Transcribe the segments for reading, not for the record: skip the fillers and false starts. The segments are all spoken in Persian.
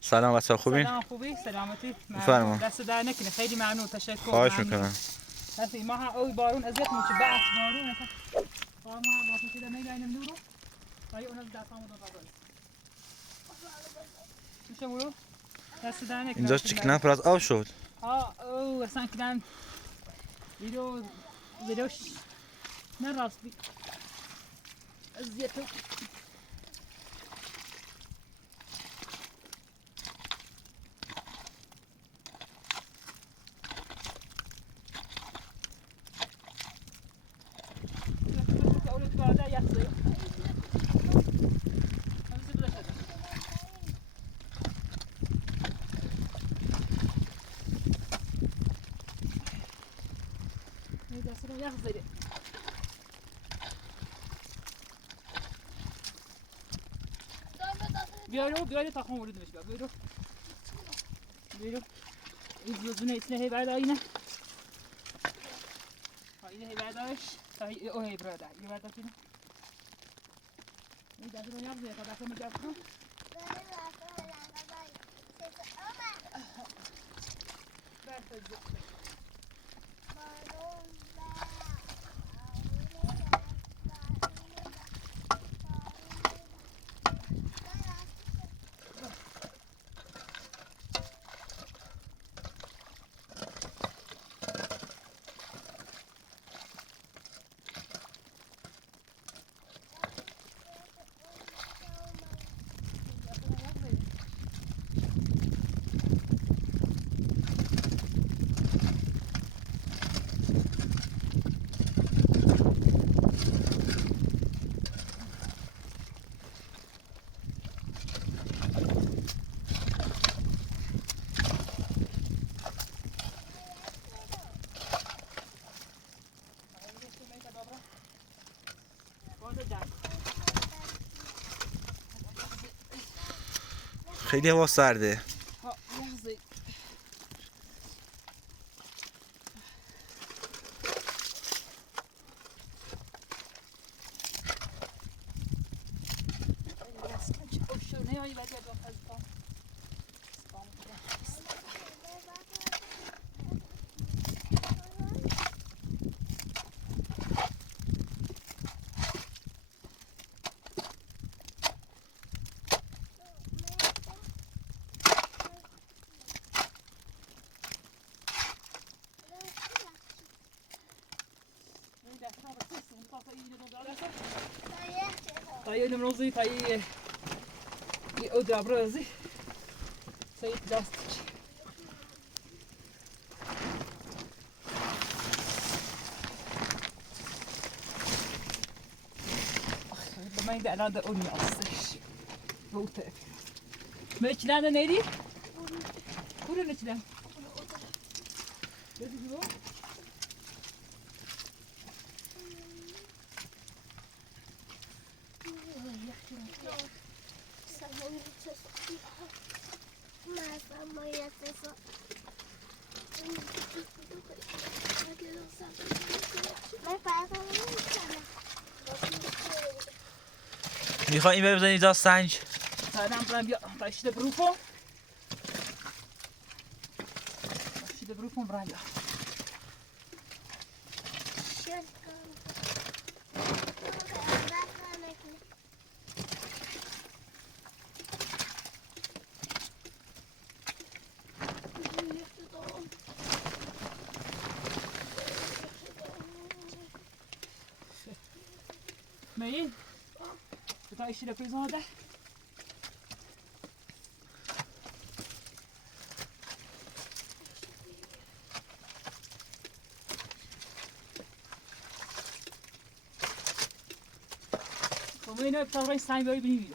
سلام بچه‌ها، خوبین؟ سلام، خوبی؟ سلامتی؟ بفرمایید. دست در نکنه، خیلی ممنون، تشکر. خواهش میکنم. هستی ما ها اوی بارون ازت میشه، بعد بارون اصلا ما ها واسه چیزا میگیم نورو ولی اون از دستامو داد باز میشه برو دست در نکنه. اینجا چکنم پر از آب شد. او اصلا کدام ویدیوش نه راست بی ازیتو بیایید تا خون ورود میشه. بیایید این یوزونه اسمه هی بعد آینه هی بعدش تا هی برادا یه بعد کنیم این دست رو یاد تا دست مجاب کنم خیلی هوا سرده. تایی نمروزی تایی او دابروزی سید دستش ما این الان ده اونی آستش بوته ما içinden de neydi? Kurun içinden. Ne diyor? میخوای این بزنی اینجا سنج. Sağdan buradan bir başlı grupo. Başlı grupo buraya. Meyin. Bu da işi reprezentante. Como ainda está bem saindo aí bem.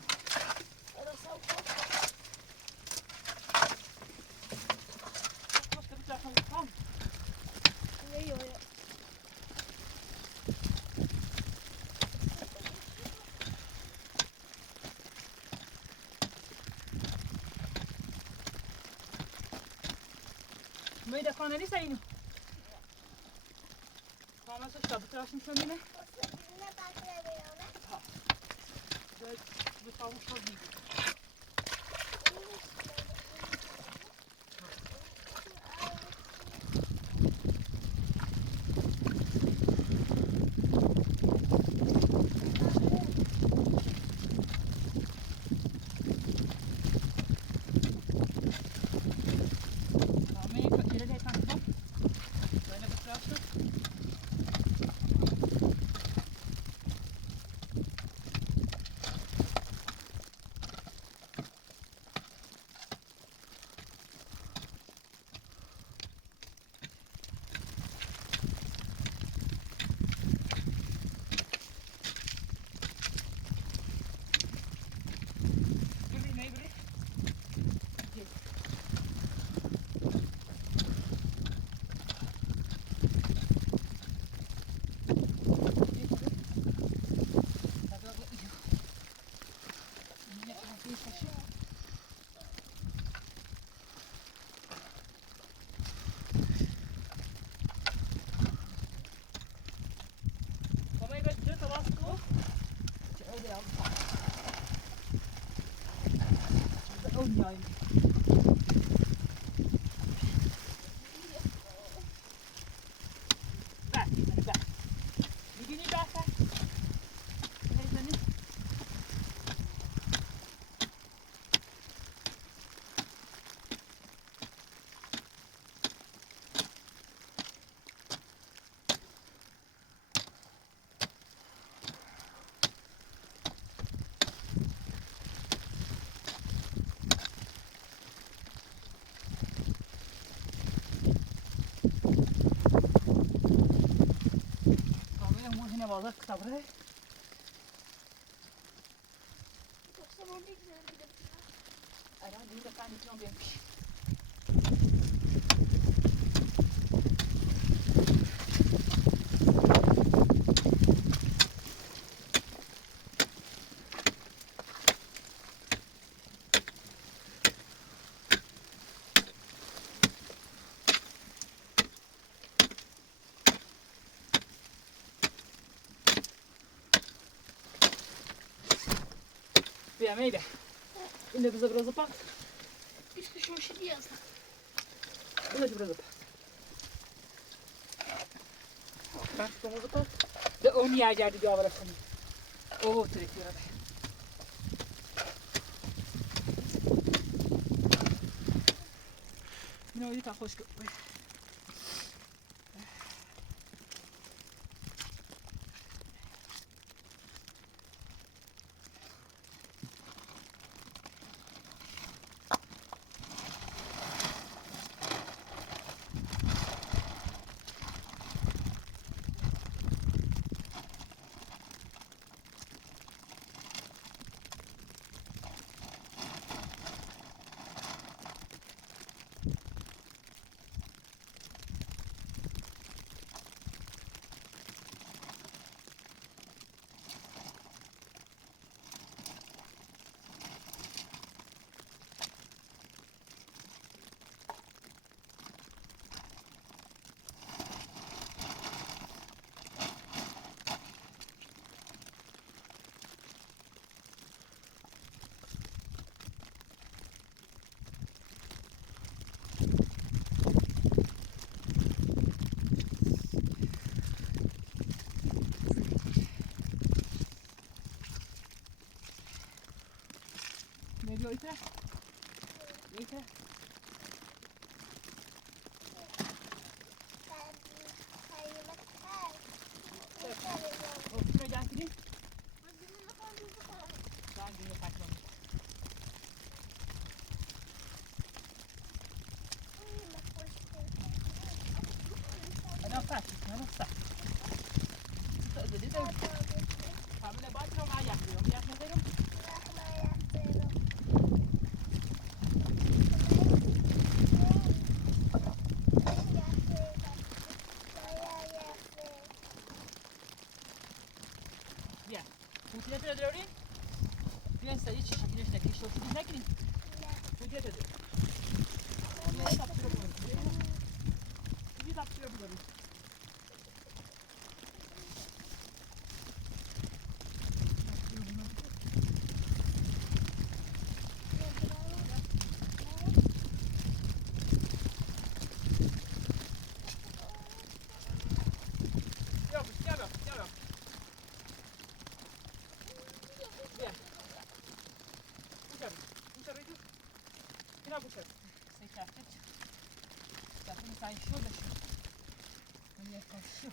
Meio da cana ali saindo. Vamos achar, vou trazer um caminho. Wypało chodnik. Mamy ile daje tam chyba? Fajne wystraszne? Yine balık kıtabı. Aynen bir de ben de yemiş. Meyve. Yine bize biraz bak. İşte şu şey yazdı. Yine biraz bak. Ben sonra bak. De on yerlerde bir avarasın. O trekliyor abi. Yine öyle tak hoş koy. Wait there. Wait there. Oh, şuraya gel gidin. Daha günü kaçmamış. Ano pa? Ano pa? Ito, dito. Kami na ba ito ng ayak? Yung ayak na kayo? Yeah. Putih tu ada ni? Biar saya cakap ni nak kisah tu nak ni. Putih tu. Ini tak perlu. Ini tak perlu. Sai şurada şu. Hani yakın şu.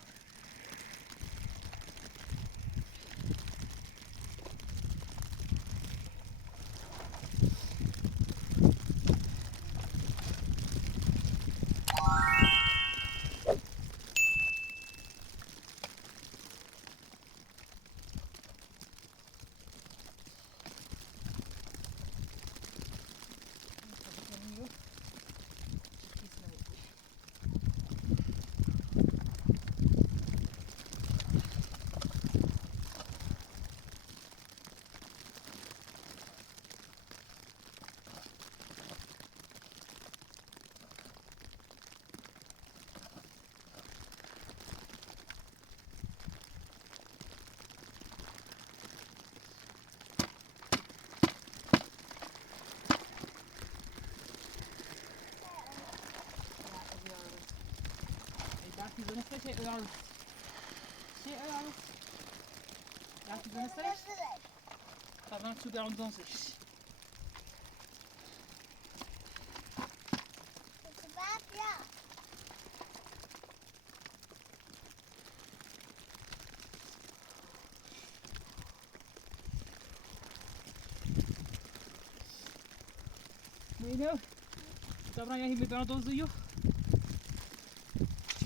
Dönüşte şey ayarlı. Şey ayarlı. Belki dönüşte. Tamam tu gardes dans ça. Ini. Kita orang yang hidup dalam dosa yo.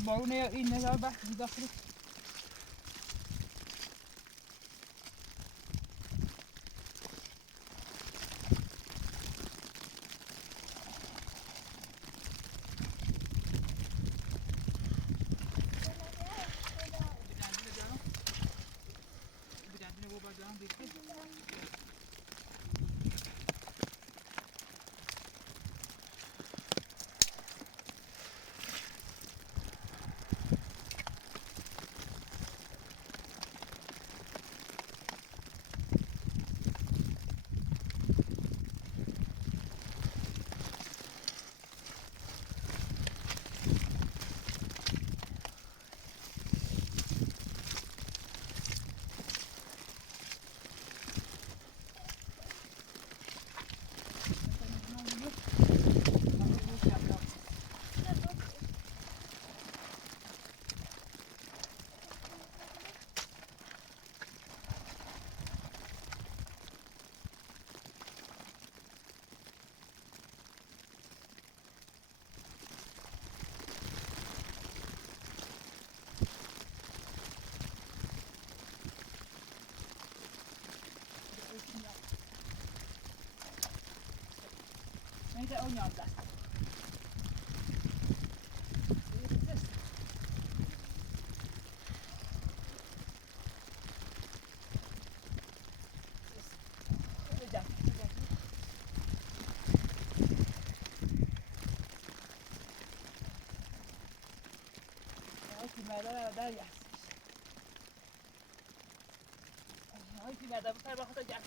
Baru ni ini apa? Dah free. Inte ungarna. Där ja. Ay ki nerede bu tarafa da gel.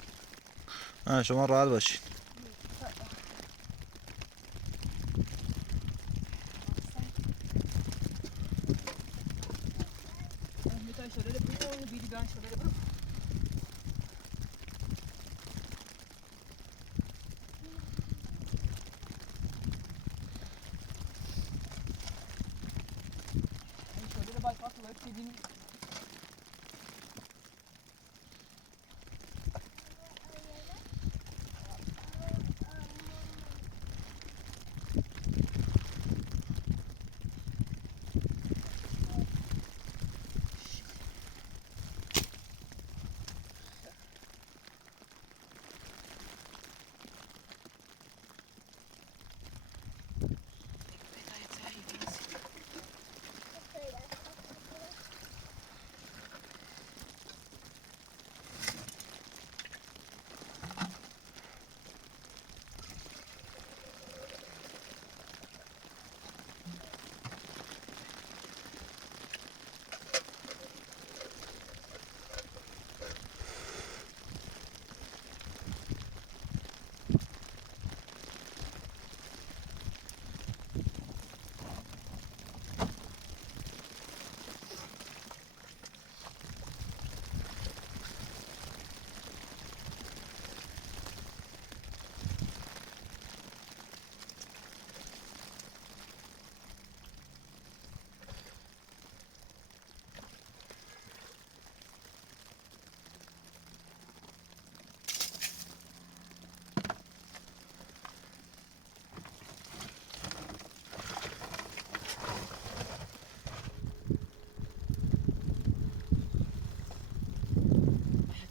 Ha شما راحت باشید. Şöyle bu bir ben şöyle bu. ببین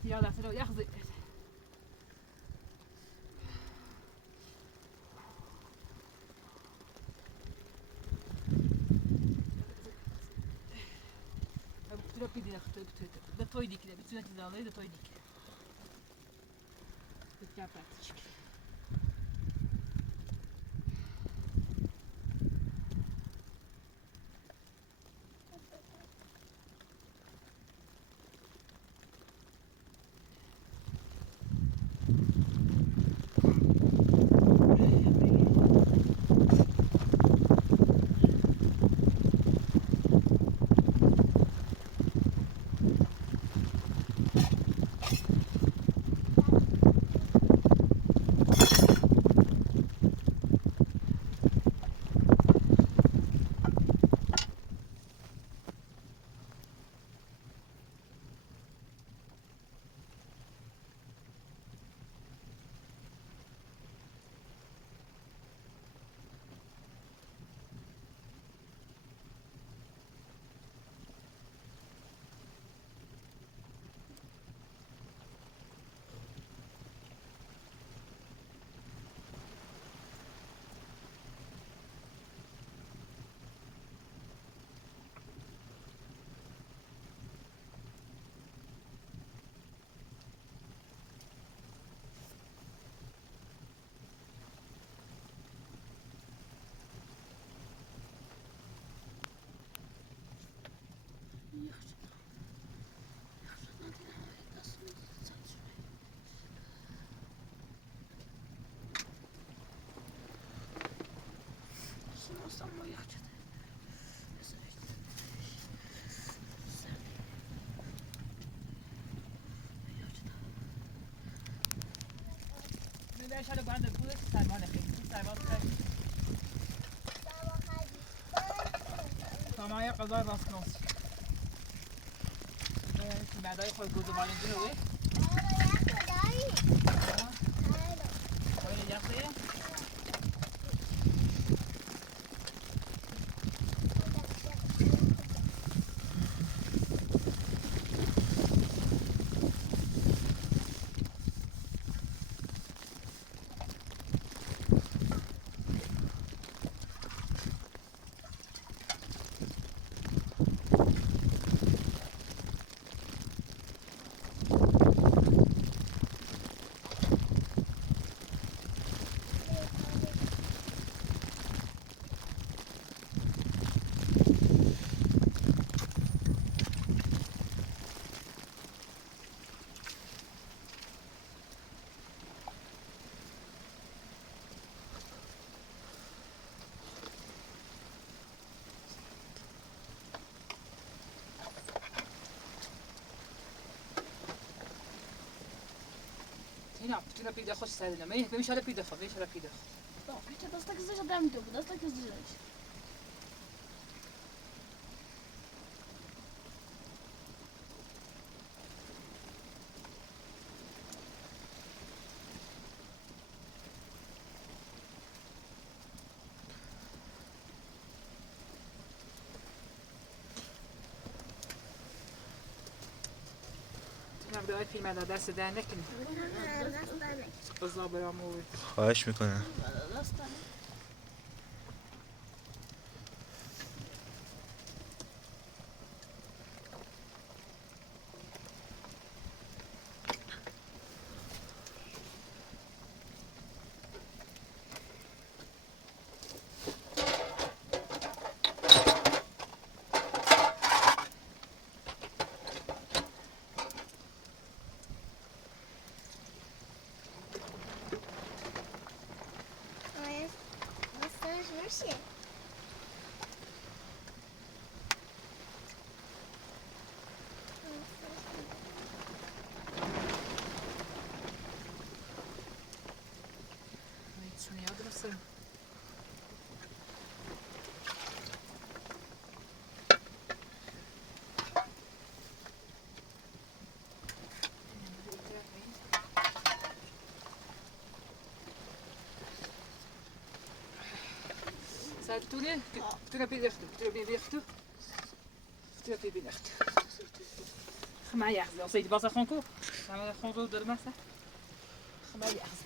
یا دست رو یخ زید Tira pidina da toy dikine, bütün tizaları da toy dikine. Dik yaprak çık. در شهر بند پول سلمان خیلی سلمان خیلی تمام قضا راست ناس که بعدای خود گوزو بالین جلوه خواهی یخه اینا چرا پیدا خوش سر نمی بمیش حالا پیدا خو بمیش حالا پیدا خو Wiecie, to jest tak zadałem to, bo to jest tak zżyć. برای فیلم در دست در نکنی. بزا برام بود. خواهش میکنم. Şunu yadırırsın. Zij het toen in? Toen heb je licht. Toen heb je licht. Toen heb je licht. Ga maar jagen. Als je die was er gewoon koop. Gaan we gewoon zo door de massa. Ga maar jagen.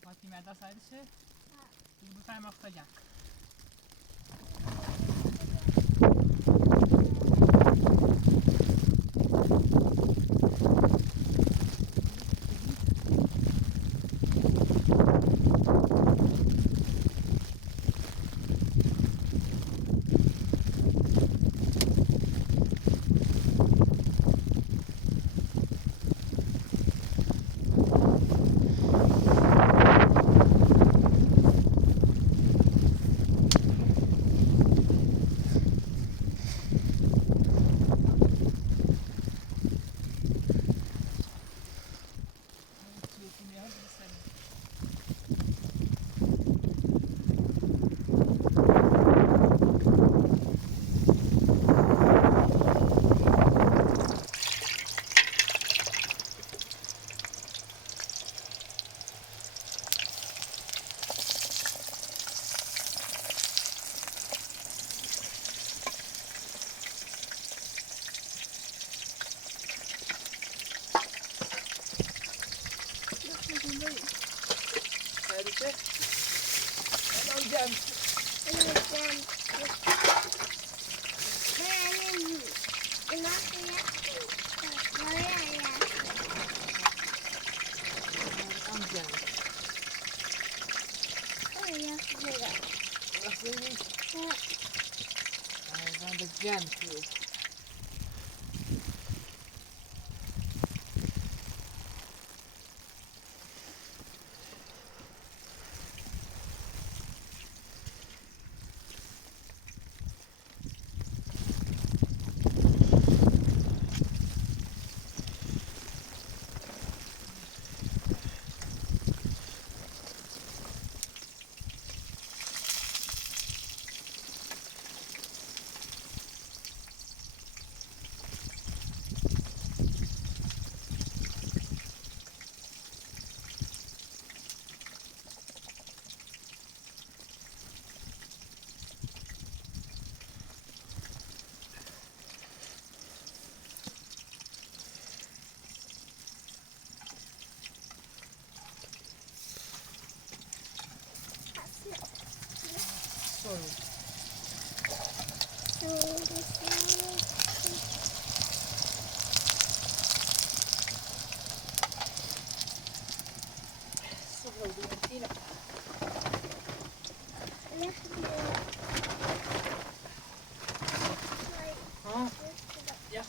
Wat die met dat zeiden ze? Die moet hij maar verjagen. Jam too.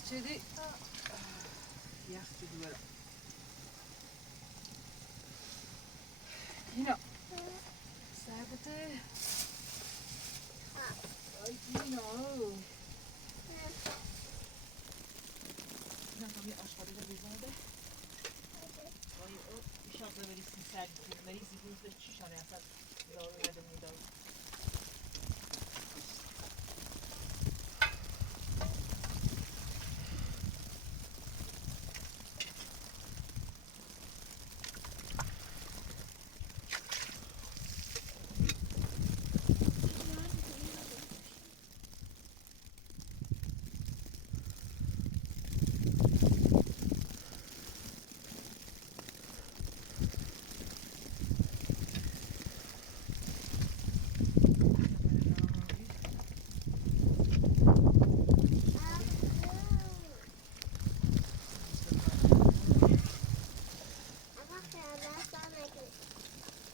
چیدی یخ چیدی برا اینا سربته آی اینا اینا هم یه آشغالی رو بزنده آی او ایشان رو بریسیم سر بریسی روز چیشانه اصلا دارو یادم میدارو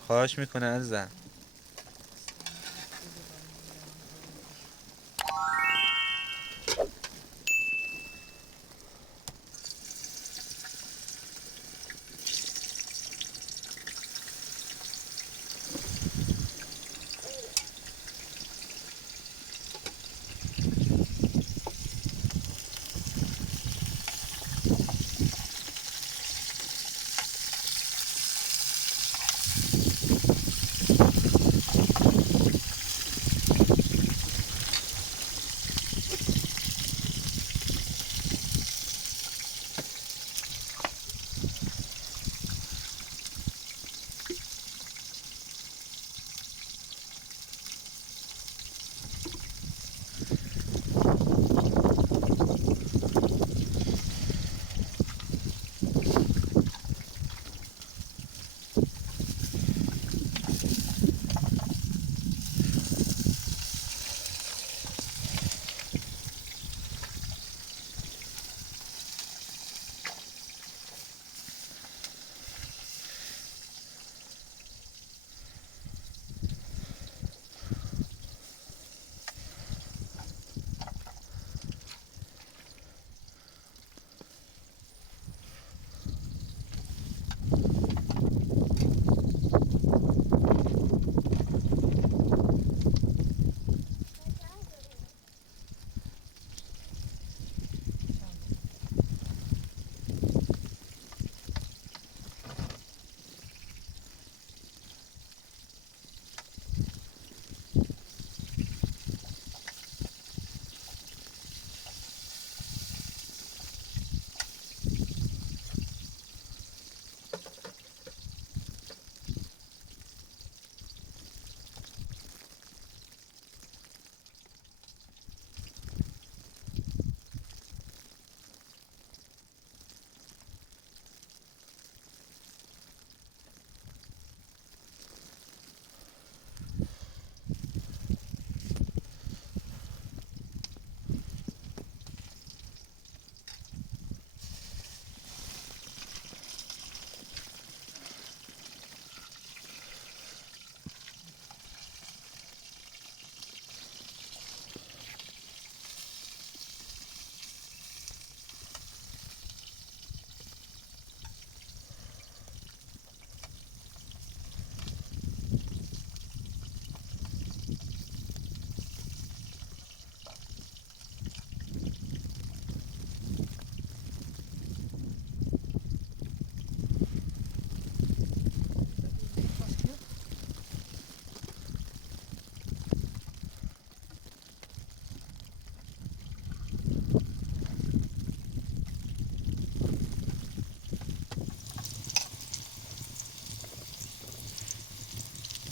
خواهش میکنه عزیزم.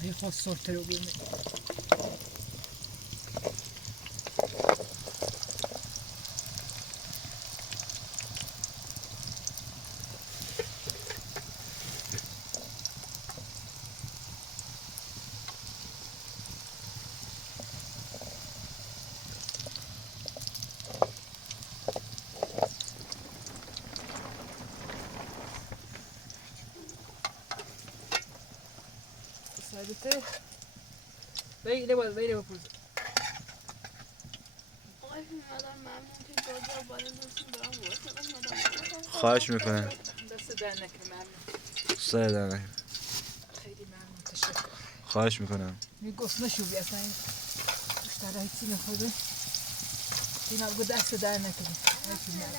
هی خواست سرته رو بیرونه سربته بگیره باید بگیره بپوزه آقای مادر ممنون که بازار باید خواهش میکنم. دست در نکنه ممنون. سر در نکنه. خیلی ممنون تشکر. خواهش میکنم. میگفت نشوی اصلا این بیشتر هیچی نخورده. اینا بگو دست در نکنه. هیچی ممنون.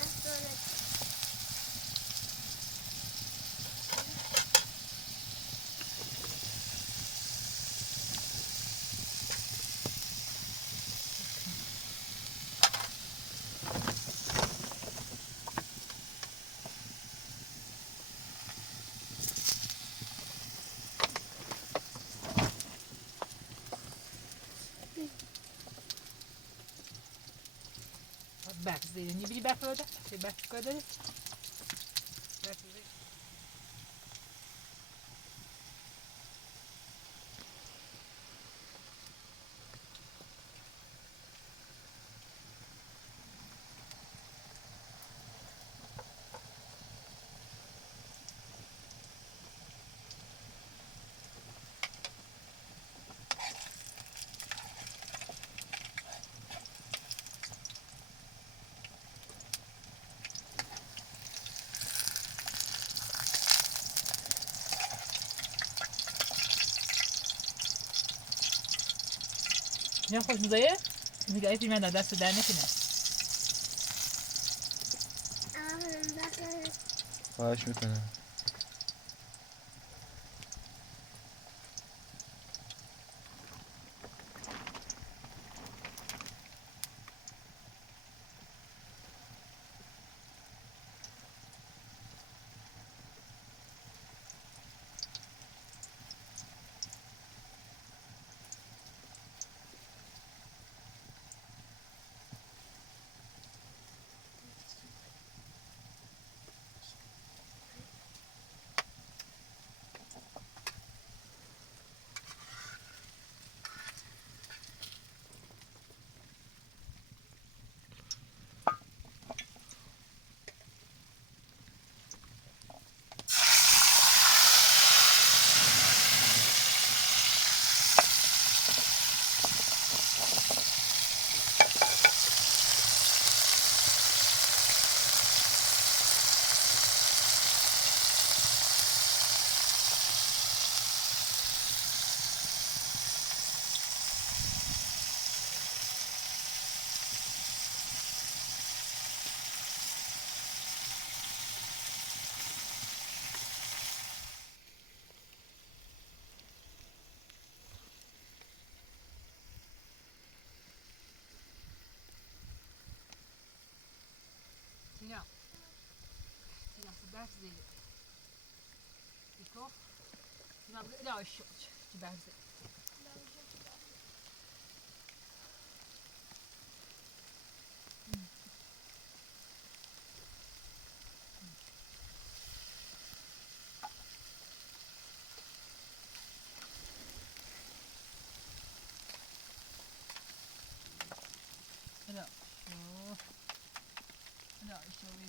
Back زیر نی بری back داده چه back داده back زیر نه خوش مزایه میگه ای من دست در نکنه خواهش میکنم. Tina back زیر بیکو Tina لا شو چی back زیر لا شو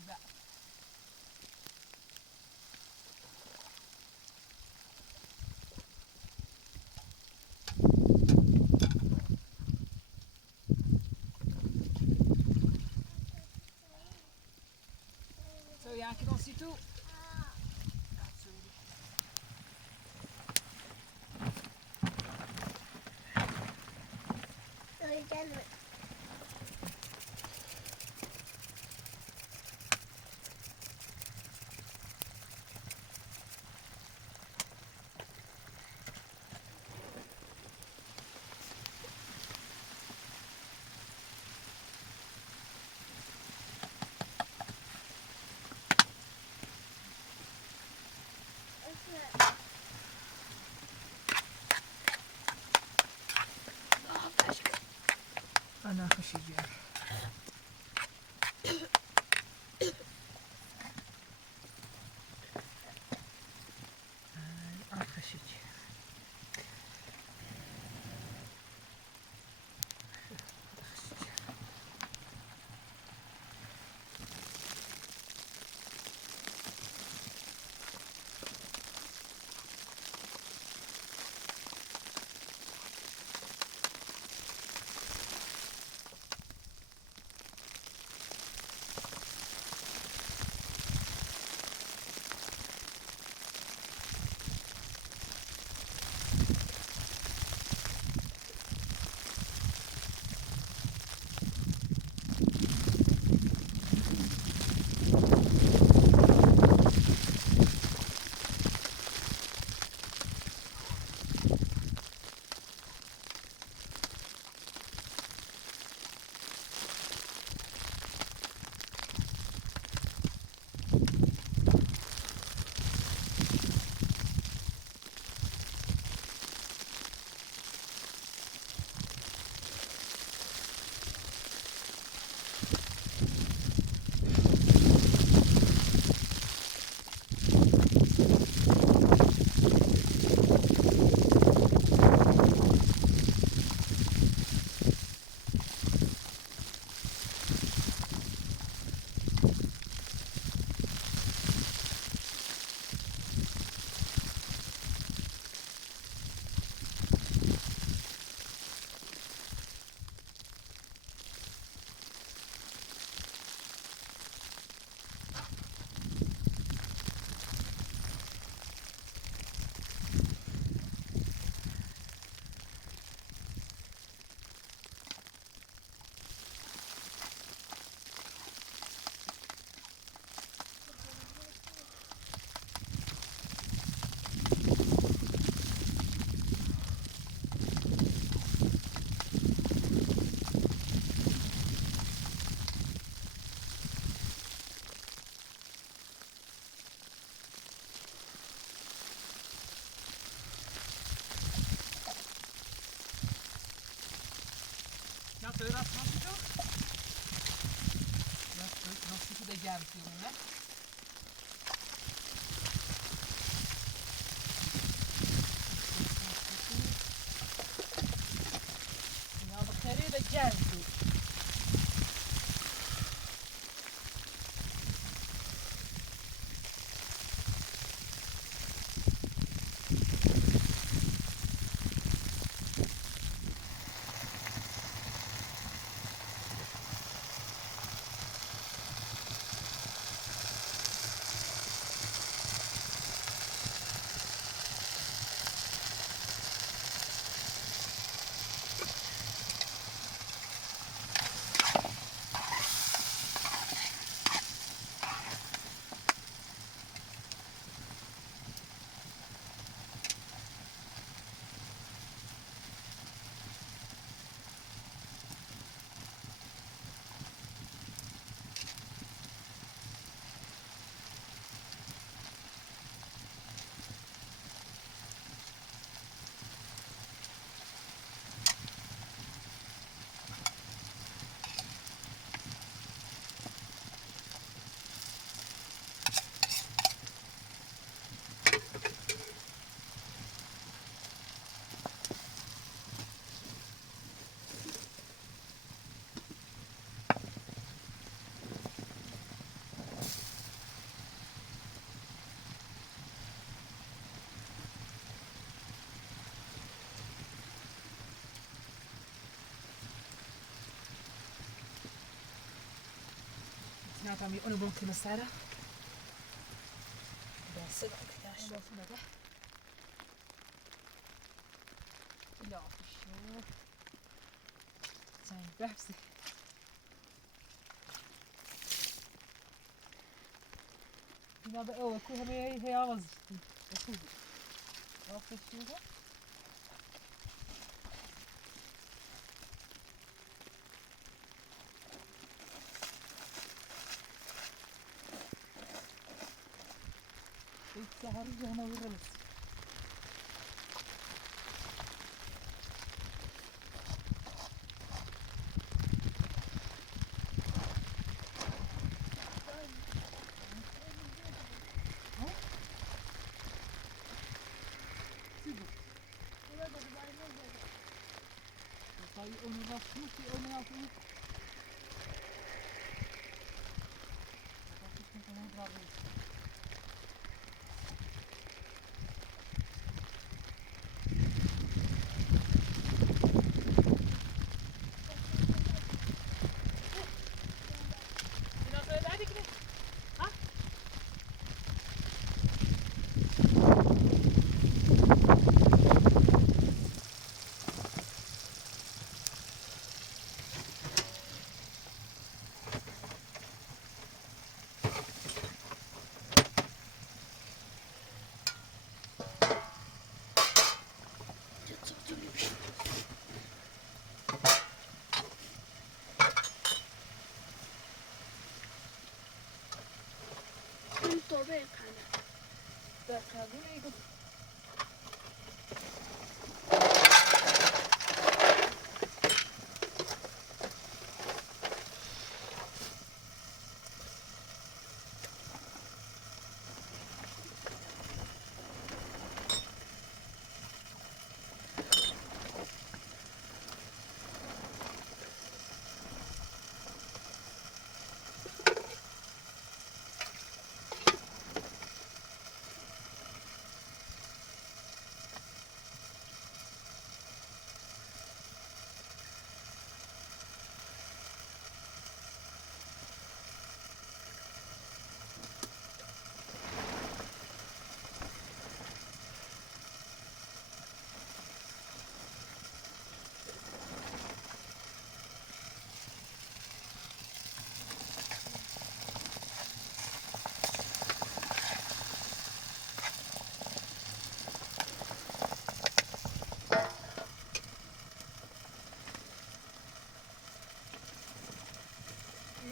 back So il y a un qui dans si tout. أنا خشيجي أنا خشيجي Söyle nasıl çok? Nasıl da gelmiş yine? Ya bak nereye de geldi. Nou, dan weer onderbroek kunnen stellen. Beste dank, ja. Ja, zo. Het zijn beste. Nou, oh, ik heb heel alles. Dat is goed. Wat is het? Ik ga er nog over alles. torbe kanne. Där kan du ligga.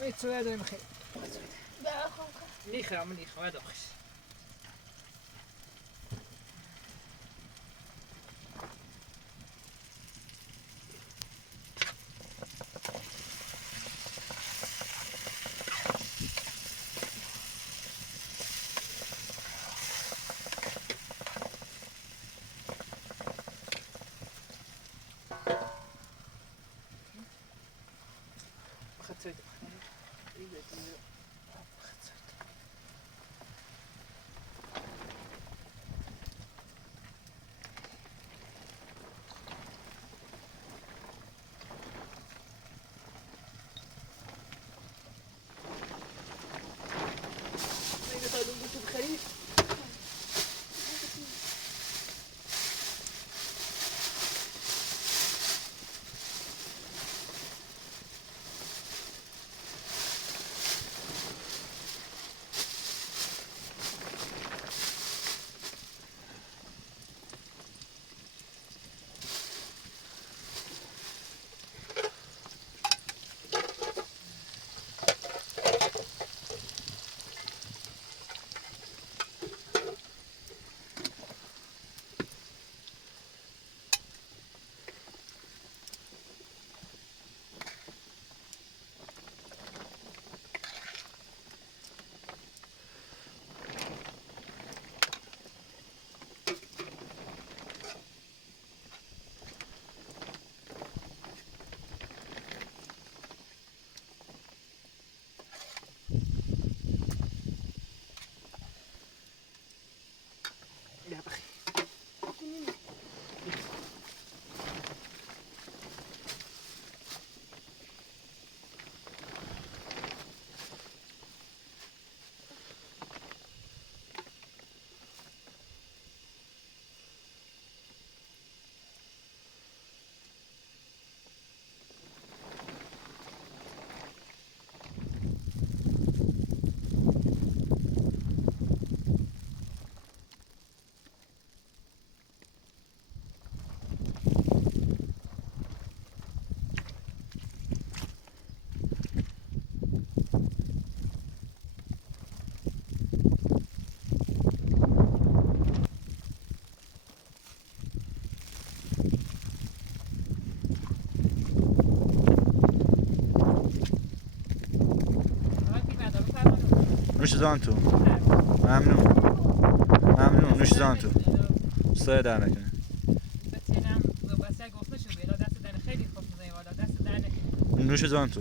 Weet je waar dan geen? Ja, gewoon. Liggen, maar liggen, waar toch eens. نوش جان تو. ممنون نوش جان تو. سایه در نکنه. بس یعنی هم بس اگه گفته شو بیاد دست دن خیلی خوب میزنی والا دست دن نوش جان تو.